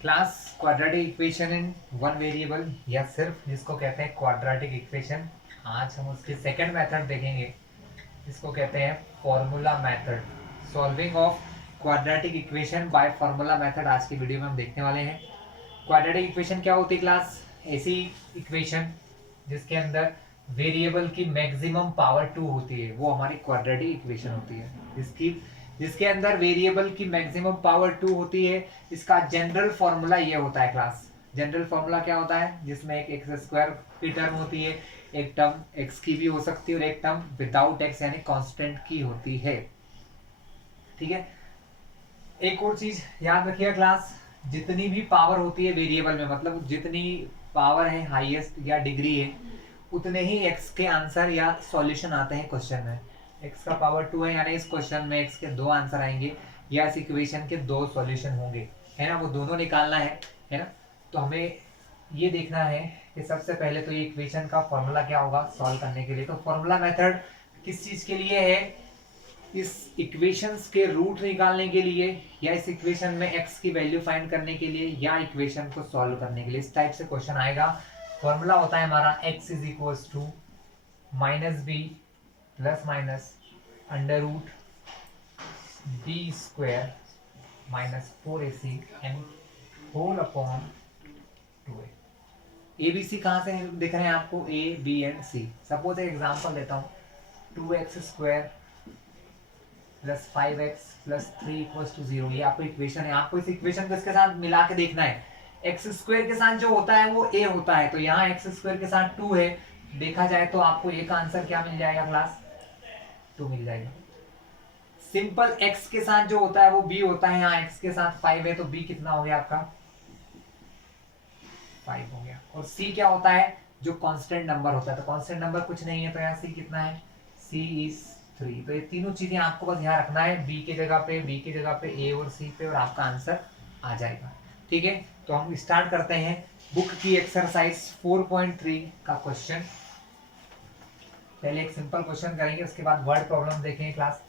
Class quadratic equation in one variable या सिर्फ जिसको कहते हैं क्वाड्रेटिक इक्वेशन। आज हम उसके सेकंड मेथड देखेंगे जिसको कहते हैं formula method. Solving of quadratic equation by formula method आज की वीडियो में हम देखने वाले हैं। क्वाड्रेटिक इक्वेशन क्या होती है क्लास? ऐसी इक्वेशन जिसके अंदर वेरिएबल की मैक्सिमम पावर 2 होती है, वो हमारी क्वाड्रेटिक इक्वेशन होती है। जिसके अंदर वेरिएबल की मैक्सिमम पावर 2 होती है। इसका जनरल फॉर्मूला ये होता है क्लास। जनरल फॉर्मूला क्या होता है? जिसमें एक एक्स स्क्वायर की टर्म होती है, एक टर्म एक्स की भी हो सकती है और एक टर्म विदाउट एक्स यानी कांस्टेंट की होती है। ठीक है। एक और चीज याद रखिएगा क्लास, जितनी भी पावर होती है वेरिएबल में, मतलब जितनी पावर है हाईएस्ट या डिग्री है, उतने ही एक्स के आंसर या सॉल्यूशन आते हैं क्वेश्चन में। एक्स का पावर 2 है यानी इस क्वेश्चन में एक्स के 2 आंसर आएंगे या इस इक्वेशन के 2 सॉल्यूशन होंगे, है ना। वो दोनों निकालना है ना। तो हमें ये देखना है कि सबसे पहले तो ये इक्वेशन का फॉर्मूला क्या होगा सॉल्व करने के लिए। तो फॉर्मूला मेथड किस चीज के लिए है? इस इक्वेशंस के रूट निकालने के लिए, या इस इक्वेशन में x की वैल्यू फाइंड करने के लिए, या इक्वेशन को सॉल्व करने के लिए। इस टाइप से क्वेश्चन आएगा। फॉर्मूला होता है हमारा x is equals to minus b plus minus under root b square minus 4ac and whole upon 2a। A b c कहाँ से दिख रहे हैं आपको? A b and c. Suppose एक एग्जाम्पल लेता हूँ, 2x square plus 5x plus 3 equals to 0। ये आपको इक्वेशन है। आपको इस इक्वेशन को इसके साथ मिला के देखना है। एक्स स्क्वायर के साथ जो होता है वो a होता है, तो यहाँ एक्स स्क्वायर के साथ 2 है। देखा जाए तो आपको a का आंसर क्या मिल जाएगा क्लास? 2 मिल जाएगा। सिंपल x के साथ जो होता है वो b होता है। यहाँ x के साथ 5 है तो b कितना हो गया आपका? 5 हो गया। और c क्या होता है? जो कांस्टेंट नंबर होता है। तो कांस्टेंट नंबर कुछ नहीं है, तो यहाँ c कितना है? c is 3। तो ये तीनों चीजें आपको बस यहाँ रखना है, b की जगह पे, b की जगह पे a और c पे, और आपका आंसर आ जाएगा। ठीक है। तो हम स्टार्ट करते हैं बुक की एक्सरसाइज 4.3 का क्वेश्चन। पहले एक सिंपल क्वेश्चन करेंगे, उसके बाद वर्ड प्रॉब्लम देखेंगे क्लास,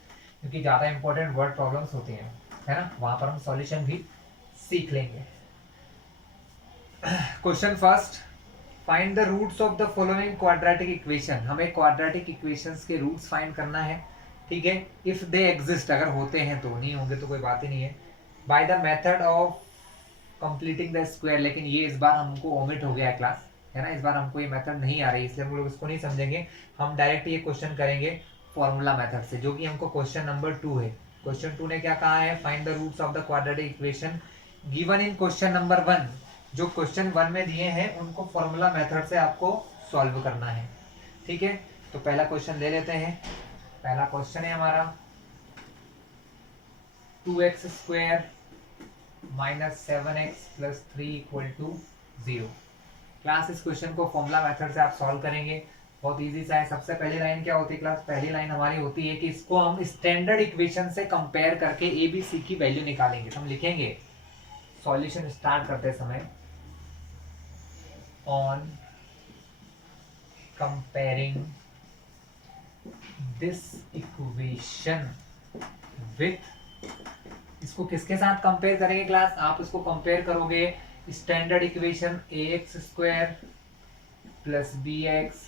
क्योंकि ज्यादा इंपॉर्टेंट वर्ड प्रॉब्लम्स होती हैं, है ना। वहां पर हम सॉल्यूशन भी सीख लेंगे। Question first, find the roots of the following quadratic equation. हमें क्वाड्रेटिक इक्वेशंस के रूट्स फाइंड करना है। ठीक है। इफ दे एग्जिस्ट, अगर होते हैं तो, नहीं होंगे तो कोई बात ही नहीं है। By the method of completing the square. लेकिन ये इस बार हमको ओमिट हो गया है क्लास, है ना। इस बार हमको ये मेथड नहीं आ रही, इसलिए हम लोग इसको नहीं समझेंगे। हम डायरेक्ट ये क्वेश्चन करेंगे फॉर्मूला मेथड से, जो कि हमको क्वेश्चन नंबर 2 है। क्वेश्चन 2 ने क्या कहा है? Find the roots of the quadratic equation given in question number 1। जो क्वेश्चन 1 में दिए हैं उनको फॉर्मूला मेथड से आपको सॉल्व करना है। ठीक है। तो पहला क्वेश्चन ले लेते हैं। पहला क्वेश्चन है हमारा 2x square minus 7x plus 3 equal to 0। Class इस क्वेश्चन को फॉर्मूला मेथड से आप सॉल्व करेंगे। बहुत इजी सा है। सबसे पहली लाइन क्या होती है क्लास? पहली लाइन हमारी होती है कि इसको हम स्टैंडर्ड इक्वेशन से कंपेयर करके ए बी सी की वैल्यू निकालेंगे। तो हम लिखेंगे सॉल्यूशन स्टार्ट करते समय, on comparing this equation with, इसको किसके साथ कंपेयर करेंगे क्लास? आप इसको कंपेयर करोगे standard equation a x square plus b x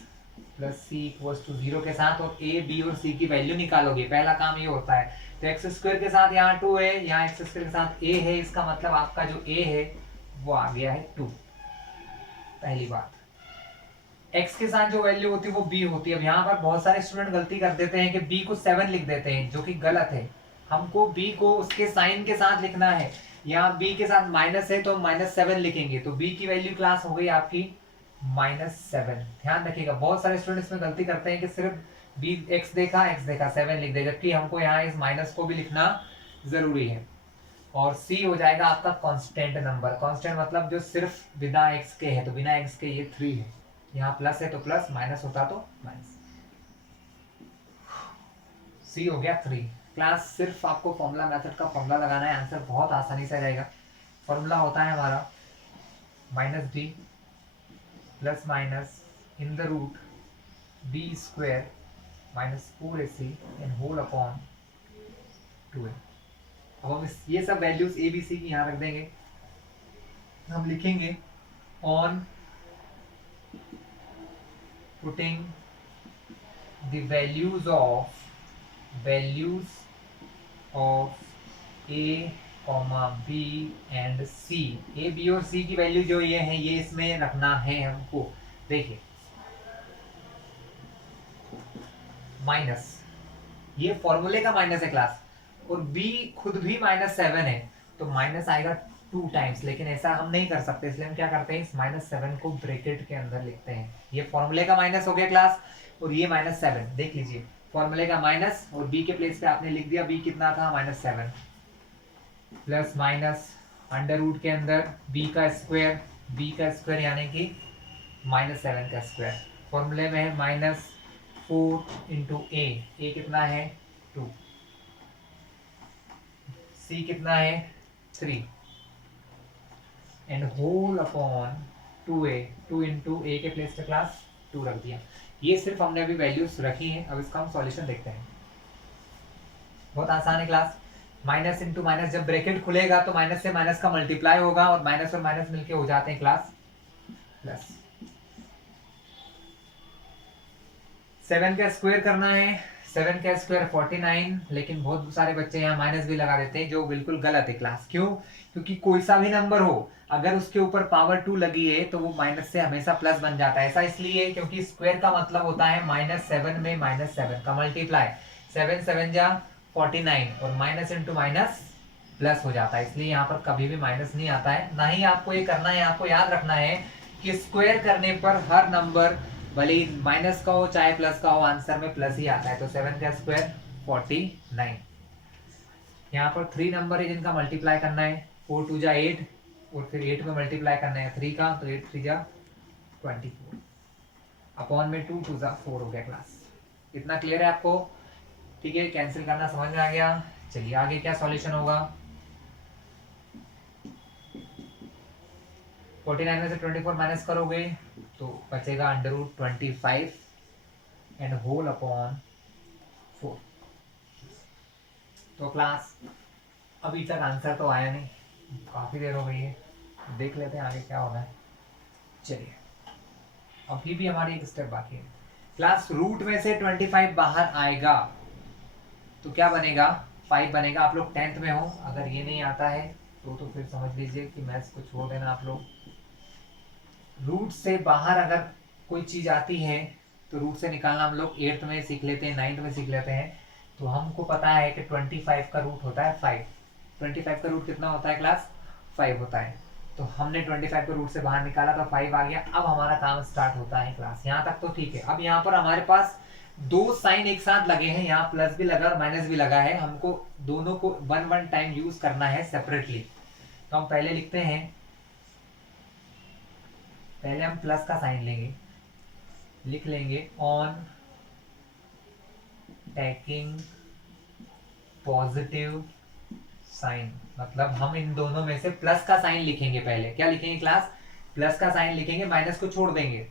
plus c equals to 0 के साथ, और ए बी और सी की वैल्यू निकालोगे। पहला काम ये होता है। तो एक्स स्क्वायर के साथ यहाँ 2 है, यहाँ एक्स स्क्वायर के साथ ए है, इसका मतलब आपका जो ए है वो आ गया है 2। पहली बात, x के साथ जो वैल्यू होती है वो b होती है। अब यहाँ पर बहुत सारे स्टूडेंट गलती कर देते हैं कि b को 7 लिख देते हैं, जो कि गलत है। हमको b को उसके साइन के साथ लिखना है। यहाँ b के साथ माइनस है तो हम -7 लिखेंगे, तो b की वैल्यू क्लास हो गई आपकी -7। ध्यान रखिएगा, बहुत सारे स्टूडेंट इसमें गलती करते हैं कि सिर्फ b x देखा 7 लिख दे, जबकि हमको यहाँ इस माइनस को भी लिखना जरूरी है। और c हो जाएगा आपका कांस्टेंट नंबर। कांस्टेंट मतलब जो सिर्फ बिना x के है, तो बिना x के ये 3 है। यहाँ प्लस है तो प्लस, माइनस होता तो माइनस। सी हो गया 3। क्लास सिर्फ आपको फॉर्मूला मेथड का फॉर्मूला लगाना है, आंसर बहुत आसानी से आ जाएगा। फॉर्मूला होता है हमारा -b plus minus in the root b square minus 4ac इन होल अपॉन 2a। अब हम ये सब वैल्यूज ए बी सी की यहाँ रख देंगे। हम लिखेंगे on putting the values of A comma B and C. A B और सी की वैल्यू जो ये है ये इसमें रखना है हमको। देखिए माइनस, ये फॉर्मूले का माइनस है क्लास, और b खुद भी -7 है, तो माइनस आएगा 2 टाइम्स, लेकिन ऐसा हम नहीं कर सकते, इसलिए हम क्या करते हैं, इस -7 को ब्रैकेट के अंदर लिखते हैं। ये फॉर्मूले का माइनस हो गया क्लास, और ये -7 देख लीजिए, फॉर्मूले का माइनस और b के प्लेस पे आपने लिख दिया, b कितना था -7, प्लस माइनस अंडर रूट के अंदर b का स्क्वायर यानी कि -7 का स्क्वायर, फॉर्मूले में है -4 इंटू ए कितना है 2, c कितना है 3, and whole upon 2a, 2 into A के प्लेस पे क्लास 2 रख दिया। ये सिर्फ हमने अभी वैल्यूज रखी हैं, अब इसका हम सॉल्यूशन देखते हैं। बहुत आसान है क्लास, माइनस इंटू माइनस, जब ब्रैकेट खुलेगा तो माइनस से माइनस का मल्टीप्लाई होगा, और माइनस और माइनस मिलके हो जाते हैं क्लास प्लस। 7 का स्क्वायर करना है, 7 का स्क्वायर 49, लेकिन बहुत सारे बच्चे यहाँ माइनस भी लगा देते हैं, जो बिल्कुल गलत है क्लास। क्यों? क्योंकि कोई सा भी नंबर हो, अगर उसके ऊपर पावर 2 लगी है तो वो माइनस से हमेशा प्लस बन जाता है। ऐसा इसलिए क्योंकि स्क्वायर का मतलब होता है -7 में -7 का मल्टीप्लाई, 7 7 जा 49, और माइनस इंटू माइनस प्लस हो जाता है, इसलिए यहाँ पर कभी भी माइनस नहीं आता है। ना ही आपको ये करना है, आपको याद रखना है कि स्क्वायर करने पर हर नंबर भले ही माइनस का हो चाहे प्लस का हो, आंसर में प्लस ही आता है। तो 7 का स्क्वायर 49, यहाँ पर 3 नंबर है जिनका मल्टीप्लाई करना है, 4 2 जा 8, और फिर 8 में मल्टीप्लाई करना है 3 का, तो 8 3 जा 24, अपॉन में 2 2 जा 4 हो गया क्लास। इतना क्लियर है आपको? ठीक है, कैंसिल करना समझ में आ गया। चलिए आगे क्या सॉल्यूशन होगा। 49 में से 24 माइनस करोगे तो बचेगा √25 एंड होल अपॉन 4। तो क्लास अभी तक आंसर तो आया नहीं, काफी देर हो गई है, देख लेते हैं आगे क्या होना है। चलिए अभी भी हमारी एक स्टेप बाकी है क्लास। रूट में से 25 बाहर आएगा तो क्या बनेगा, 5 बनेगा। आप लोग 10th में हो, अगर ये नहीं आता है तो फिर समझ लीजिए कि मैथ्स को छोड़ देना आप लोग। रूट से बाहर अगर कोई चीज आती है तो रूट से निकालना हम लोग 8th में सीख लेते हैं, 9th में सीख लेते हैं। तो हमको पता है कि 25 का रूट होता है 5। 25 का रूट कितना होता है क्लास, 5 होता है। तो हमने 25 का रूट से बाहर निकाला तो 5 आ गया। अब हमारा काम स्टार्ट होता है क्लास, यहाँ तक तो ठीक है। अब यहाँ पर हमारे पास 2 साइन एक साथ लगे हैं, यहाँ प्लस भी लगा और माइनस भी लगा है, हमको दोनों को 1 टाइम यूज करना है सेपरेटली। तो हम पहले लिखते हैं, पहले हम प्लस का साइन लेंगे, लिख लेंगे ऑन टेकिंग पॉजिटिव साइन, मतलब हम इन दोनों में से प्लस का साइन लिखेंगे। पहले क्या लिखेंगे क्लास, प्लस का साइन लिखेंगे, माइनस को छोड़ देंगे।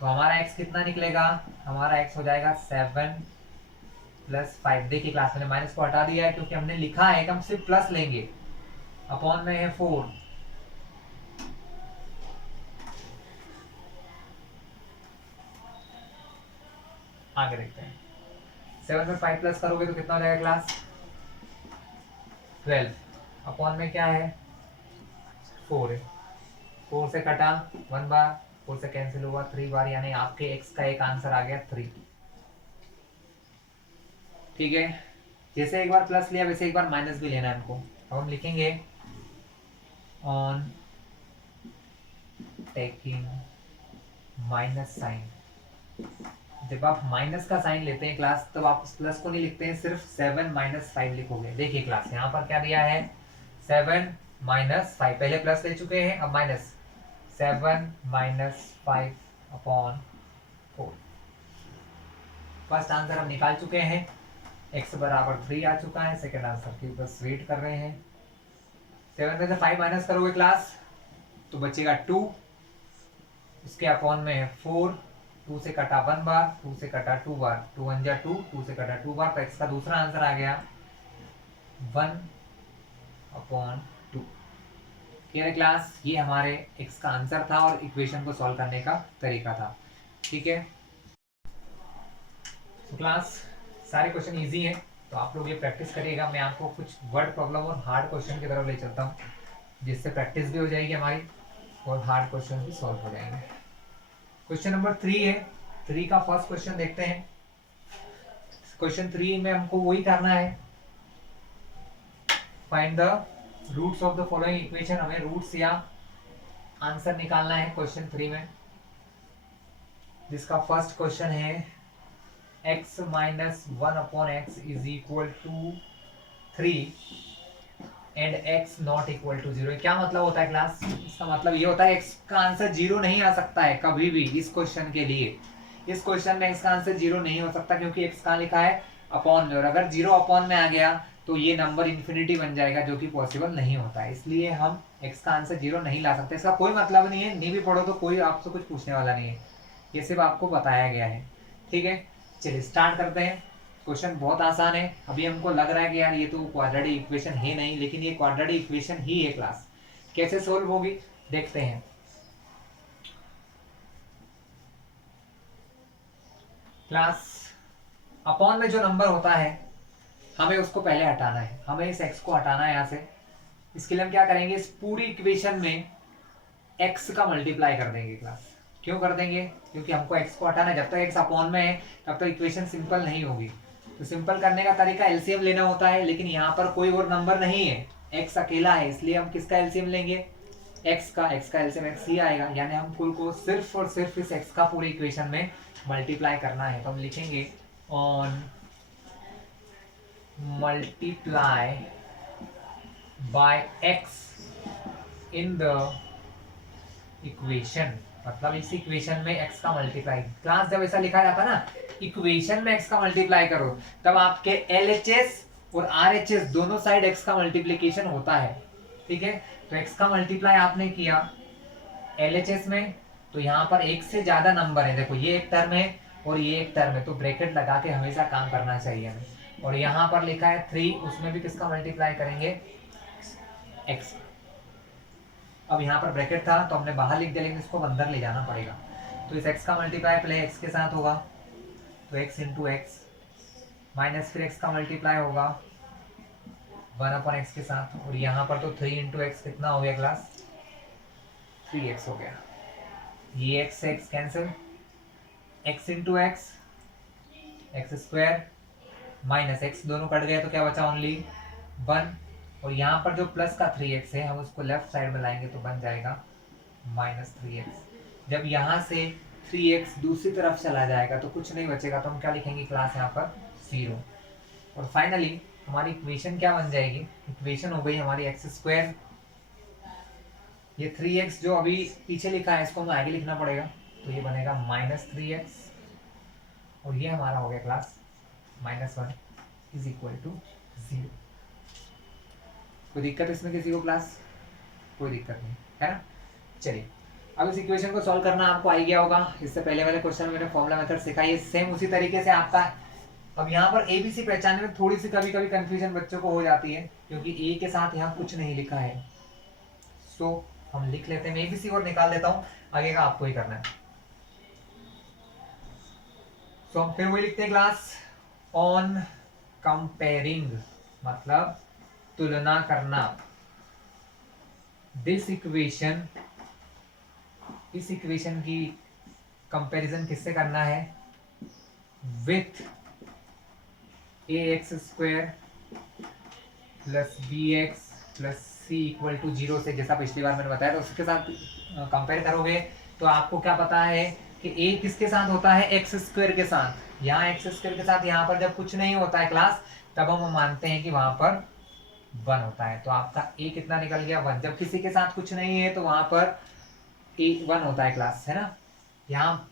तो हमारा x कितना निकलेगा, हमारा x हो जाएगा 7 + 5। देखिए क्लास मैंने माइनस को हटा दिया है क्योंकि हमने लिखा है कि हम सिर्फ प्लस लेंगे, अपॉन में है 4। आगे देखते हैं, 7 में 5 प्लस करोगे तो कितना हो जाएगा क्लास, 12, अपॉन में क्या है 4 है, 4 से कटा 1 बार, 4 से कैंसिल हुआ 3 बार, यानी आपके x का एक आंसर आ गया 3। ठीक है, जैसे एक बार प्लस लिया वैसे एक बार माइनस भी लेना है हमको। अब हम लिखेंगे ऑन टेकिंग माइनस साइन। जब आप माइनस का साइन लेते हैं क्लास, तब आप उस प्लस को नहीं लिखते हैं, सिर्फ 7 - 5 लिखोगे। देखिए क्लास यहाँ पर क्या दिया है, 7 - 5, पहले प्लस ले चुके हैं, अब माइनस, 7 - 5 अपॉन 4। फर्स्ट आंसर हम निकाल चुके हैं, x बराबर 3 आ चुका है। सेकेंड आंसर की बस वेट कर रहे हैं। 7 में से 5 माइनस करोगे क्लास तो बचेगा 2, उसके अपॉन में है 4, 2 से कटा 1 बार, 2 से कटा 2 बार, 2 1 जा 2, 2 से कटा 2 बार, तो x का दूसरा आंसर आ गया 1/2। क्लियर है क्लास? ये हमारे x का आंसर था और इक्वेशन को सॉल्व करने का तरीका था। ठीक है, तो क्लास सारे क्वेश्चन इजी हैं, तो आप लोग ये प्रैक्टिस करिएगा। मैं आपको कुछ वर्ड प्रॉब्लम और हार्ड क्वेश्चन की तरफ ले चलता हूँ, जिससे प्रैक्टिस भी हो जाएगी हमारी और हार्ड क्वेश्चन भी सॉल्व हो जाएंगे। क्वेश्चन नंबर 3 है। 3 का फर्स्ट क्वेश्चन देखते हैं। क्वेश्चन 3 में हमको वही करना है, find the roots of the following equation. हमें रूट्स या आंसर निकालना है क्वेश्चन 3 में, जिसका फर्स्ट क्वेश्चन है x minus 1/x is equal to 3 and x not equal to 0। क्या मतलब होता है क्लास? इसका मतलब ये होता है x का आंसर 0 नहीं आ सकता है कभी भी इस क्वेश्चन के लिए। इस क्वेश्चन में x का आंसर 0 नहीं हो सकता, क्योंकि x कहाँ लिखा है? अपॉन में, और अगर 0 अपॉन में आ गया तो ये नंबर इन्फिनिटी बन जाएगा, जो कि पॉसिबल नहीं होता है। इसलिए हम x का आंसर 0 नहीं ला सकते। इसका कोई मतलब नहीं है, नहीं भी पढ़ो तो कोई आपसे कुछ पूछने वाला नहीं है, ये सिर्फ आपको बताया गया है। ठीक है, चलिए स्टार्ट करते हैं। क्वेश्चन बहुत आसान है। अभी हमको लग रहा है कि यार ये तो क्वाड्रेटिक इक्वेशन है नहीं, लेकिन ये क्वाड्रेटिक इक्वेशन ही है क्लास। कैसे सोल्व होगी देखते हैं। क्लास अपॉन में जो नंबर होता है हमें उसको पहले हटाना है, हमें इस x को हटाना है यहाँ से। इसके लिए हम क्या करेंगे, इस पूरी इक्वेशन में x का मल्टीप्लाई कर देंगे क्लास। क्यों कर देंगे? क्योंकि हमको x को हटाना है। जब तक x अपॉन में है तब तक इक्वेशन सिंपल नहीं होगी। तो सिंपल करने का तरीका एलसीएम लेना होता है, लेकिन यहाँ पर कोई और नंबर नहीं है, x अकेला है, इसलिए हम किसका एलसीएम लेंगे? x का एलसीएम x ही आएगा। यानी हम कुल को सिर्फ और सिर्फ इस x का पूरी इक्वेशन में मल्टीप्लाई करना है। तो हम लिखेंगे on multiply by x in the equation, मतलब इस इक्वेशन में x का मल्टीप्लाई। क्लास जब ऐसा लिखा जाता है ना, इक्वेशन में x का मल्टीप्लाई करो, तब आपके LHS और RHS दोनों साइड x का मल्टीप्लीकेशन होता है। ठीक है, तो x का मल्टीप्लाई आपने किया LHS में, तो यहाँ पर एक से ज्यादा नंबर है, देखो ये एक टर्म है और ये एक टर्म है, तो ब्रैकेट लगा के हमेशा काम करना चाहिए हमें। और यहाँ पर लिखा है 3, उसमें भी किसका मल्टीप्लाई करेंगे? x। अब यहाँ पर ब्रैकेट था तो हमने बाहर लिख दिया, लेकिन इसको अंदर ले जाना पड़ेगा। तो इस x का मल्टीप्लाई पहले x के साथ होगा, तो x इंटू एक्स, माइनस फिर x का मल्टीप्लाई होगा 1/x के साथ, और यहाँ पर तो 3 इंटू एक्स कितना हो गया क्लास? 3x हो गया। ये x से x cancel, x into x, x square minus x दोनों कट गए तो क्या बचा? ओनली 1। और यहाँ पर जो प्लस का 3x है हम उसको लेफ्ट साइड में लाएंगे तो बन जाएगा -3x। जब यहाँ से 3x दूसरी तरफ चला जाएगा तो कुछ नहीं बचेगा, तो हम क्या लिखेंगे क्लास? यहाँ पर 0। और फाइनली हमारी इक्वेशन क्या बन जाएगी? इक्वेशन हो गई हमारी x²। ये 3x जो अभी पीछे लिखा है इसको हमें आगे लिखना पड़ेगा, तो ये बनेगा -3x, और ये हमारा हो गया क्लास -1 इज इक्वल टू 0। कोई दिक्कत इसमें किसी को क्लास? कोई दिक्कत नहीं है ना। चलिए अब इस इक्वेशन को सॉल्व करना आपको आ गया होगा। इससे पहले वाले क्वेश्चन में मैंने फॉर्मूला मेथड सिखाई है, सेम उसी तरीके से आपका। अब यहाँ पर ABC पहचानने में थोड़ी सी कभी कभी कंफ्यूजन बच्चों को हो जाती है, क्योंकि A के साथ यहाँ कुछ नहीं लिखा है। सो हम लिख लेते हैं, ABC और निकाल देता हूँ, आगे का आपको ही करना है। सो हम फिर वही लिखते हैं क्लास, ऑन कंपेयरिंग मतलब तुलना करना, दिस इक्वेशन, इस इक्वेशन की कंपैरिजन किससे करना है? With ax² plus bx plus c equal to 0 से, जैसा पिछली बार मैंने बताया, तो उसके साथ कंपेयर करोगे तो आपको क्या पता है कि a किसके साथ होता है? x² के साथ। यहाँ x² के साथ यहाँ पर जब कुछ नहीं होता है क्लास, तब हम मानते हैं कि वहां पर 1 होता है। तो आपका a कितना निकल गया? 1। जब किसी के साथ कुछ नहीं है तो वहां पर a 1 होता है क्लास, है ना। यहाँ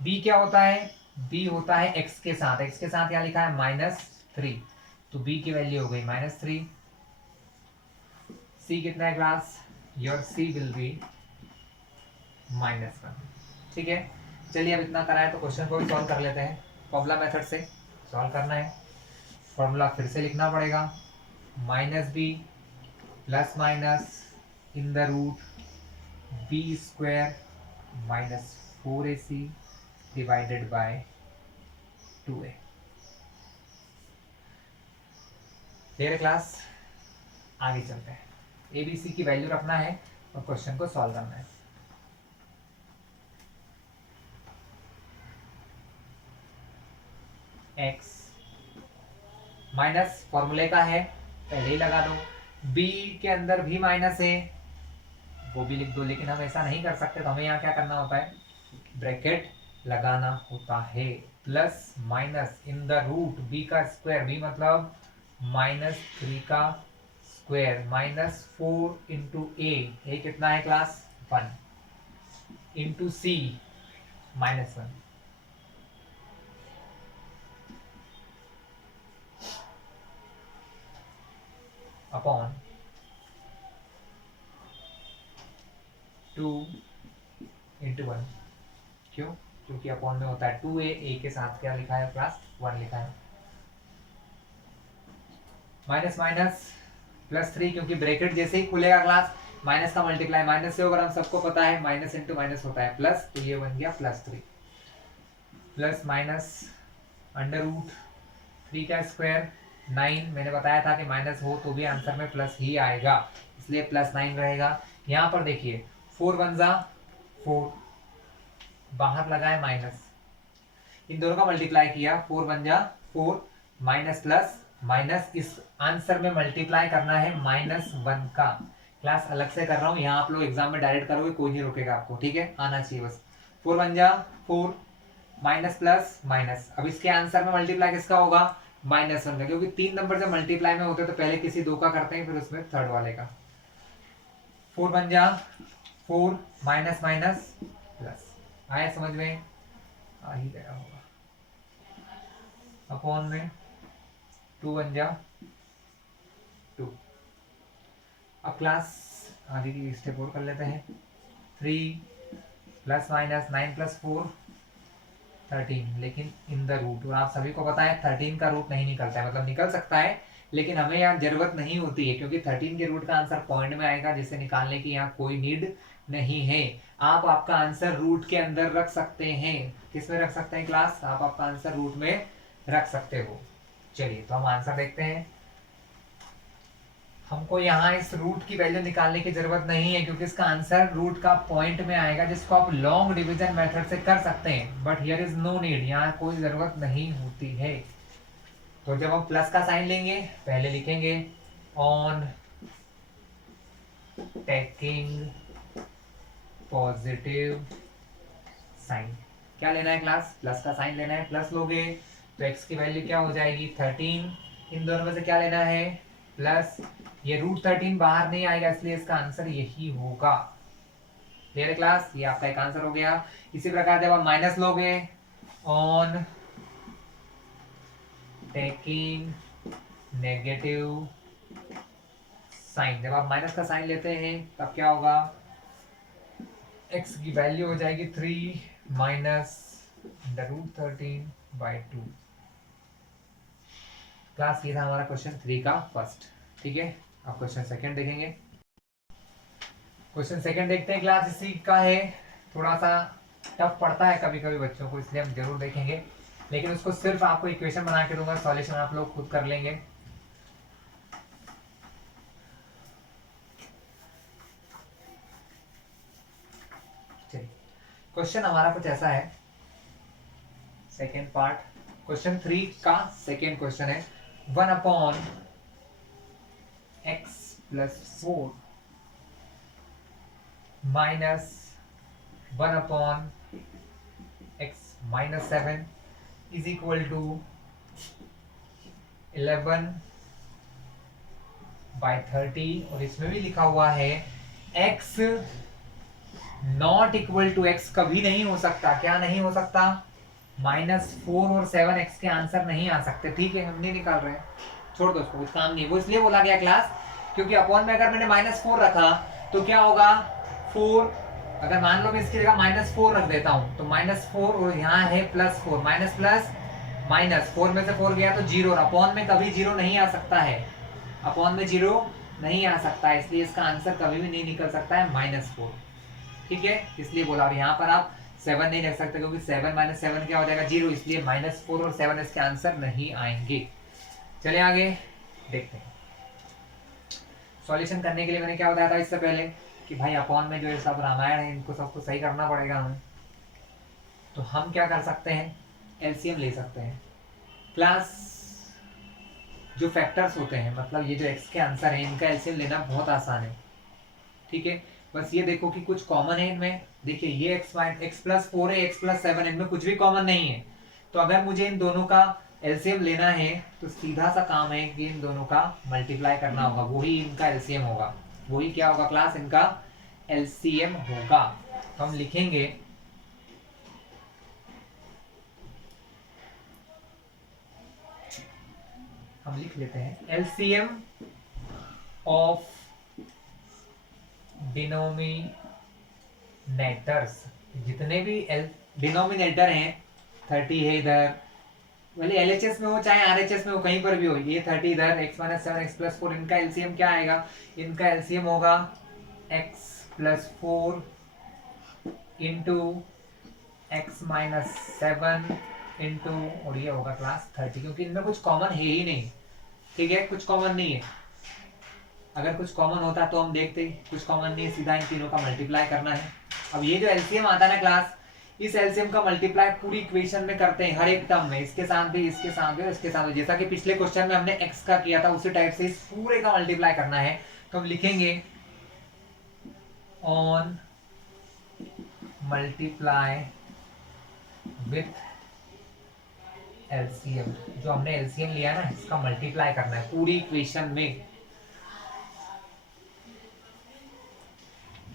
b क्या होता है? b होता है x के साथ, x के साथ यहाँ लिखा है -3, तो b की वैल्यू हो गई -3। c कितना है class? Your c will be -1। ठीक है, चलिए अब इतना करा है तो क्वेश्चन को भी सॉल्व कर लेते हैं। फॉर्मूला मेथड से सॉल्व करना है। फॉर्मूला फिर से लिखना पड़ेगा, -b plus minus in the root b square minus 4ac divided by 2a। Clear class? आगे चलते हैं। ABC की वैल्यू रखना है और क्वेश्चन को सॉल्व करना है। x माइनस फॉर्मूले का है, पहले ही लगा दो। b के अंदर भी माइनस है, वो भी लिख दो, लेकिन हम ऐसा नहीं कर सकते, तो हमें यहाँ क्या करना होता है, ब्रैकेट लगाना होता है। Plus minus in the root b का स्क्वायर, b मतलब -3 का स्क्वायर माइनस 4 इंटू ए कितना है क्लास 1 इंटू सी -1 अपॉन 2 इंटू 1। क्यों? क्योंकि अपॉन में होता है 2a, ए के साथ क्या लिखा है क्लास 1 लिखा है। माइनस माइनस +3, क्योंकि ब्रैकेट जैसे ही खुलेगा क्लास माइनस का मल्टीप्लाई माइनस से होगा, हम सबको पता है माइनस इंटू माइनस होता है प्लस, तो ये बन गया +3 प्लस माइनस √3 का स्क्वायर 9। मैंने बताया था कि माइनस हो तो भी आंसर में प्लस ही आएगा, इसलिए +9 रहेगा। यहाँ पर देखिए 4 वन जा 4, बाहर लगाए माइनस, इन दोनों का मल्टीप्लाई किया, 4 वन जा 4 माइनस प्लस माइनस, इस आंसर में मल्टीप्लाई करना है -1 का। क्लास अलग से कर रहा हूँ, यहाँ आप लोग एग्जाम में डायरेक्ट करोगे, कोई नहीं रोकेगा आपको, ठीक है, आना चाहिए बस। 4 वन जा 4 माइनस प्लस माइनस, अब इसके आंसर में मल्टीप्लाई किसका होगा, -1 का, क्योंकि 3 नंबर जब मल्टीप्लाई में होते हैं तो पहले किसी 2 का करते हैं, फिर उसमें थर्ड वाले का। 4 वन जा 4 माइनस माइनस प्लस, आया समझ में? आ ही गया होगा। अपॉन में 2 वन जा 2। अब क्लास आगे की स्टेप और कर लेते हैं। 3 प्लस माइनस 9 + 4 13, लेकिन इन द रूट, और आप सभी को पता है 13 का रूट नहीं निकलता है, मतलब निकल सकता है लेकिन हमें यहाँ जरूरत नहीं होती है, क्योंकि 13 के रूट का आंसर पॉइंट में आएगा, जिसे निकालने की यहाँ कोई नीड नहीं है। आप आपका आंसर रूट के अंदर रख सकते हैं। किस में रख सकते हैं क्लास? आप आपका आंसर रूट में रख सकते हो। चलिए तो हम आंसर देखते हैं। हमको यहाँ इस रूट की वैल्यू निकालने की जरूरत नहीं है, क्योंकि इसका आंसर रूट का पॉइंट में आएगा, जिसको आप लॉन्ग डिवीजन मेथड से कर सकते हैं, but here is no need, यहाँ कोई जरूरत नहीं होती है। तो जब हम प्लस का साइन लेंगे, पहले लिखेंगे ऑन टेकिंग पॉजिटिव साइन। क्या लेना है क्लास? प्लस का साइन लेना है। प्लस लोगे तो x की वैल्यू क्या हो जाएगी 13, इन दोनों में से क्या लेना है प्लस, ये √13 बाहर नहीं आएगा, इसलिए इसका आंसर यही होगा। क्लियर है क्लास? ये आपका एक आंसर हो गया। इसी प्रकार जब आप माइनस लोगे ऑन टेकिंग नेगेटिव साइन, जब आप माइनस का साइन लेते हैं तब क्या होगा, x की वैल्यू हो जाएगी 3 माइनस √13/2। क्लास ये था हमारा क्वेश्चन 3 का फर्स्ट, ठीक है। अब क्वेश्चन सेकंड देखेंगे। क्वेश्चन सेकंड देखते हैं क्लास, इसी का है, थोड़ा सा टफ पड़ता है कभी कभी बच्चों को, इसलिए हम जरूर देखेंगे, लेकिन उसको सिर्फ आपको इक्वेशन बना के दूंगा, सॉल्यूशन आप लोग खुद कर लेंगे। चलिए क्वेश्चन हमारा कुछ ऐसा है, सेकेंड पार्ट, क्वेश्चन 3 का सेकेंड क्वेश्चन है, 1/x + 4 minus 1/x - 7 is equal to 11/30, और इसमें भी लिखा हुआ है x not equal to x कभी नहीं हो सकता। क्या नहीं हो सकता? -4 और 7 x के आंसर नहीं आ सकते, ठीक है, हम नहीं निकाल रहे हैं, छोड़ दो उसको, कुछ काम नहीं। वो इसलिए बोला गया क्लास क्योंकि अपॉन में अगर मैंने -4 रखा तो क्या होगा 4, अगर मान लो मैं इसकी जगह -4 रख देता हूं तो -4, और यहाँ है +4, माइनस प्लस माइनस, 4 में से 4 गया तो 0, और अपॉन में कभी 0 नहीं आ सकता है, अपॉन में 0 नहीं आ सकता, इसलिए इसका आंसर कभी भी नहीं निकल सकता है -4। ठीक है, इसलिए बोला। और यहाँ पर आप 7 नहीं रख सकते क्योंकि 7 - 7 क्या हो जाएगा 0, इसलिए -4 और 7 इसके आंसर नहीं आएंगे। चले आगे देखते हैं। सॉल्यूशन करने के लिए मैंने क्या बताया था इससे पहले कि भाई अपॉन में जो ये सब रामायण है इनको सबको सही करना पड़ेगा हमें। तो हम क्या कर सकते हैं, एलसीएम ले सकते हैं। क्लास जो फैक्टर्स होते हैं, मतलब ये जो एक्स के आंसर है इनका एलसीएम लेना बहुत आसान है। ठीक है, बस ये देखो कि कुछ कॉमन है इनमें। देखिए ये x+4 है, x+7, इनमें कुछ भी कॉमन नहीं है। तो अगर मुझे इन दोनों का एलसीएम लेना है तो सीधा सा काम है कि इन दोनों का मल्टीप्लाई करना होगा, वही इनका एलसीएम होगा। वही क्या होगा क्लास, इनका एलसीएम होगा। तो हम लिखेंगे हम लिख लेते हैं एलसीएम ऑफ डिनोमिनेटर्स, जितने भी डिनोमिनेटर हैं, 30 है इधर, भले एलएचएस में हो चाहे आरएचएस में हो, कहीं पर भी हो, ये 30 इधर, x-7 x+4, इनका एलसीएम क्या आएगा, इनका एलसीएम होगा x+4 इंटू x-7 इंटू, और ये होगा क्लास 30, क्योंकि इनमें कुछ कॉमन है ही नहीं। ठीक है, कुछ कॉमन नहीं है। अगर कुछ कॉमन होता तो हम देखते, कुछ कॉमन नहीं है, सीधा इन तीनों का मल्टीप्लाई करना है। अब ये जो एलसीएम आता है ना क्लास, इस एलसीएम का मल्टीप्लाई पूरी इक्वेशन में करते हैं, हर एक टर्म में, इसके साथ भी, इसके साथ भी, इसके साथ भी। जैसा कि पिछले क्वेश्चन में हमने एक्स का किया था उसी टाइप से इस पूरे का मल्टीप्लाई करना है। तो हम लिखेंगे ऑन मल्टीप्लाई विथ एलसीएम, जो हमने एलसीएम लिया ना इसका मल्टीप्लाई करना है पूरी इक्वेशन में।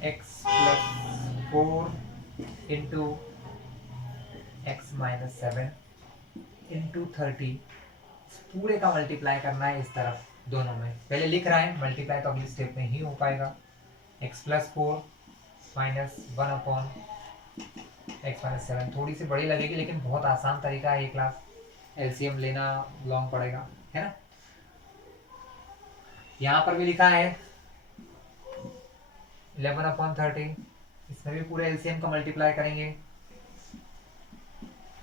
x+4 इंटू x-7 इंटू 30, पूरे का मल्टीप्लाई करना है इस तरफ दोनों में। पहले लिख रहा है, मल्टीप्लाई तो अगली स्टेप में ही हो पाएगा। x+4 -1/x-7, थोड़ी सी बड़ी लगेगी लेकिन बहुत आसान तरीका है ये क्लास, एलसीएम लेना लॉन्ग पड़ेगा, है ना। यहाँ पर भी लिखा है 11/30, इसमें भी पूरे एलसीएम का मल्टीप्लाई करेंगे।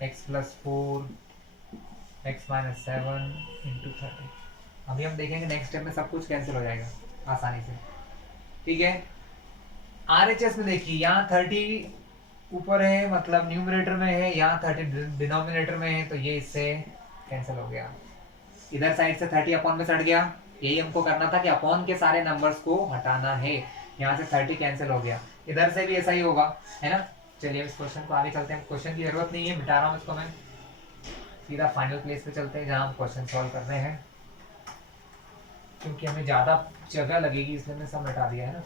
x+4 x-7 into 30। अभी हम देखेंगे नेक्स्ट स्टेप में सब कुछ कैंसिल हो जाएगा आसानी से। ठीक है, आरएचएस में देखिए यहाँ 30 ऊपर है, मतलब न्यूमरेटर में है, यहाँ 30 डिनोमिनेटर में है, तो ये इससे कैंसिल हो गया। इधर साइड से 30 अपॉन में सट गया, यही हमको करना था कि अपॉन के सारे नंबर्स को हटाना है। यहाँ से 30 कैंसिल हो गया, इधर से भी ऐसा ही होगा, है ना। चलिए इस क्वेश्चन को आगे चलते हैं, क्वेश्चन की जरूरत नहीं है, मिटा रहा हूँ इसको मैं, सीधा फाइनल प्लेस पे चलते हैं जहाँ हम क्वेश्चन सॉल्व कर रहे हैं, क्योंकि हमें ज़्यादा जगह लगेगी इसलिए मैं सब मिटा दिया है ना।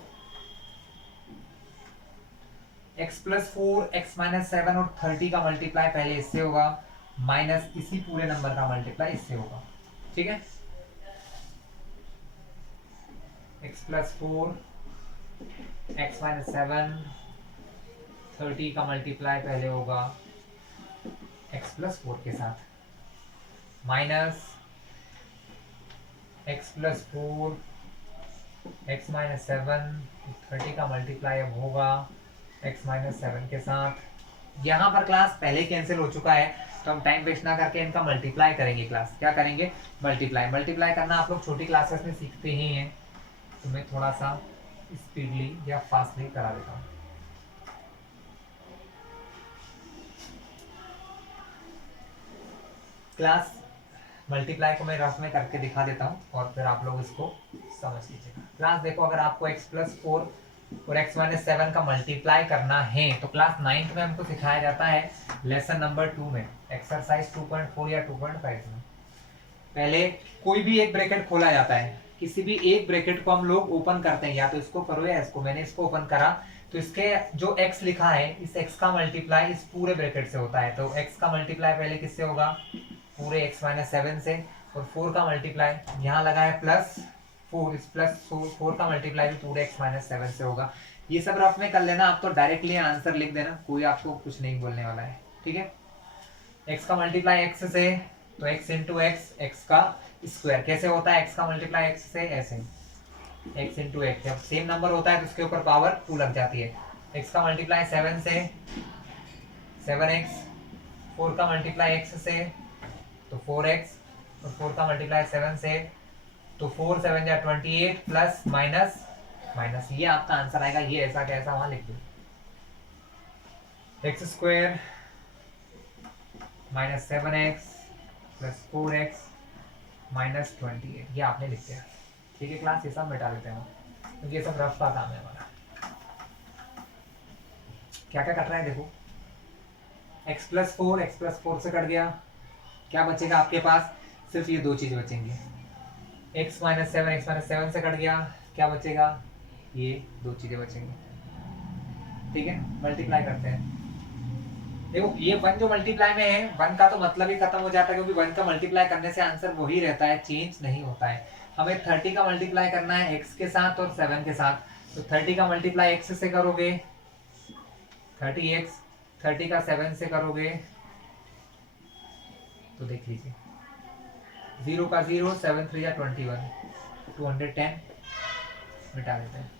x+4 x-7 और 30 का मल्टीप्लाई पहले इससे होगा, माइनस इसी पूरे नंबर का मल्टीप्लाई इससे होगा। ठीक है, x+4 x-7 30 का मल्टीप्लाई पहले होगा x+4 के साथ, माइनस x+4 x-7 30 का मल्टीप्लाई अब होगा x-7 के साथ। यहाँ पर क्लास पहले कैंसिल हो चुका है, तो हम टाइम वेस्ट ना करके इनका मल्टीप्लाई करेंगे। क्लास क्या करेंगे, मल्टीप्लाई करना आप लोग छोटी क्लासेस में सीखते ही हैं, तो मैं थोड़ा सा स्पीडली या फास्टली करा देता हूँ। क्लास मल्टीप्लाई को मैं रफ में करके दिखा देता हूँ और फिर आप लोग इसको समझ लीजिएगा। क्लास देखो, अगर आपको x+4 और x-7 का मल्टीप्लाई करना है तो क्लास 9th में हमको सिखाया जाता है लेसन नंबर 2 में, एक्सरसाइज 2.4 या 2.5 में। पहले कोई भी एक ब्रैकेट खोला जाता है, किसी भी एक ब्रैकेट को हम लोग ओपन करते हैं, या तो इसको करो या इसको। मैंने इसको ओपन करा तो इसके जो x लिखा है इस x का मल्टीप्लाई इस पूरे ब्रैकेट से होता है, तो x का मल्टीप्लाई पहले किससे होगा, पूरे x-7 से, और 4 का मल्टीप्लाई यहाँ लगा है +4, इस +4 का मल्टीप्लाई भी पूरे x-7 से होगा। ये सब रफ में कर लेना, आप तो डायरेक्टली आंसर लिख देना, कोई आपको कुछ नहीं बोलने वाला है। ठीक है, x का मल्टीप्लाई x से, तो x इंटू x, x का स्क्वायर कैसे होता है, x का मल्टीप्लाई x से ऐसे, x इंटू एक्स, जब सेम नंबर होता है तो उसके ऊपर पावर 2 लग जाती है। x का मल्टीप्लाई 7 से 7x, 4 का मल्टीप्लाई x से तो 4x, और 4 का मल्टीप्लाई 7 से तो 4 7 जा 28 प्लस माइनस माइनस, ये आपका आंसर आएगा। ये ऐसा कैसा वहां लिख दो, x square minus 7x plus 4x minus 28, ये आपने लिख दिया। ठीक है क्लास, ये सब मिटा देते हैं क्योंकि ये सब रफ का काम है हमारा। क्या क्या कट रहा है देखो, x प्लस 4 से कट गया, क्या बचेगा आपके पास, सिर्फ ये दो चीज बचेंगे। x माइनस 7 से कट गया, क्या बचेगा, ये दो चीजें बचेंगी। ठीक है, मल्टीप्लाई करते हैं। देखो ये 1 जो मल्टीप्लाई में है, 1 का तो मतलब ही खत्म हो जाता है, क्योंकि 1 का मल्टीप्लाई करने से आंसर वही रहता है, चेंज नहीं होता है। हमें 30 का मल्टीप्लाई करना है x के साथ और 7 के साथ, तो 30 का मल्टीप्लाई x से करोगे 30x, 30 का 7 से करोगे तो देख लीजिए 0 का 0, 7 3 21, 210, मिटा देते हैं।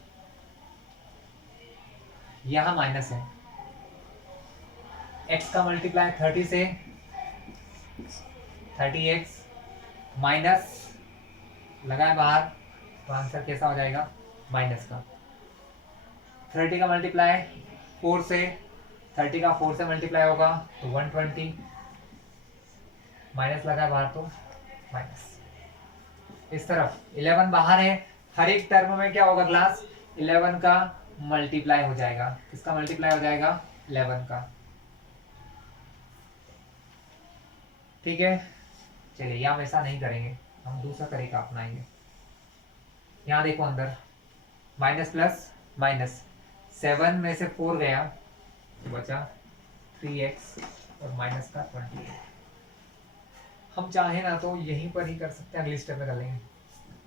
यहां माइनस है, x का मल्टीप्लाई 30 से 30x माइनस लगाए बाहर, तो आंसर कैसा हो जाएगा, माइनस का। 30 का मल्टीप्लाई 4 से, 30 का 4 से मल्टीप्लाई होगा तो 120, माइनस लगाए बाहर तो माइनस। इस तरफ 11 बाहर है, हर एक टर्म में क्या होगा क्लास, 11 का मल्टीप्लाई हो जाएगा। किसका मल्टीप्लाई हो जाएगा, 11 का। ठीक है, चलिए यहाँ वैसा नहीं करेंगे, हम दूसरा तरीका अपनाएंगे। यहाँ देखो अंदर माइनस प्लस माइनस, 7 में से 4 गया तो बचा 3x और माइनस का 28। हम चाहे ना तो यहीं पर ही कर सकते हैं, अगली स्टेप में कर लेंगे।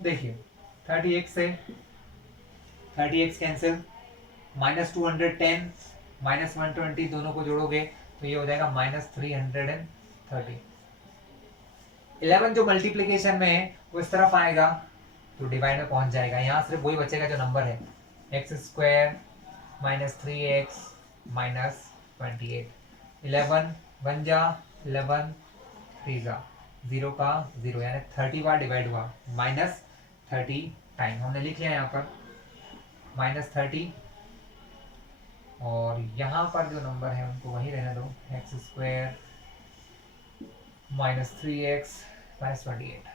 देखिए 30x से 30x कैंसिल, माइनस 210 माइनस 120 दोनों को जोड़ोगे तो ये हो जाएगा माइनस 330। 11 जो मल्टीप्लीकेशन में है वो इस तरफ आएगा तो डिवाइड में पहुंच जाएगा। यहाँ सिर्फ वही बचेगा जो नंबर है, x square minus 3x minus 28। 11 1 जा 11, 3 जा 0 का 0, यानी 30 बार डिवाइड हुआ, माइनस 30 टाइम हमने लिख लिया यहाँ पर माइनस 30, और यहाँ पर जो नंबर है उनको वही रहने दो, x square minus 3x minus 28।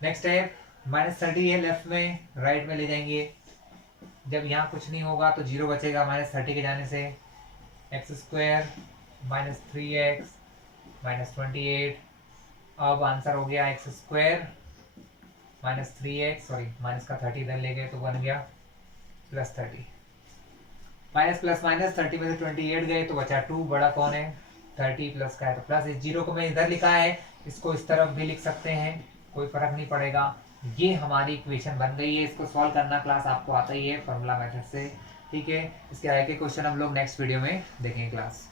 Next है माइनस 30 है लेफ्ट में, राइट में ले जाएंगे। जब यहाँ कुछ नहीं होगा तो 0 बचेगा माइनस 30 के जाने से। X square minus 3x minus 28, अब आंसर हो गया x square minus 3x, sorry minus का 30 इधर ले गए तो बन गया प्लस 30। माइनस प्लस माइनस 30 में से 28 गए तो बचा 2, बड़ा कौन है 30 प्लस का है तो प्लस। इस 0 को मैं इधर लिखा है, इसको इस तरफ भी लिख सकते हैं, कोई फर्क नहीं पड़ेगा। ये हमारी इक्वेशन बन गई है। इसको सॉल्व करना क्लास आपको आता ही है फॉर्मूला मेथड से। ठीक है, इसके आगे के क्वेश्चन हम लोग नेक्स्ट वीडियो में देखेंगे क्लास।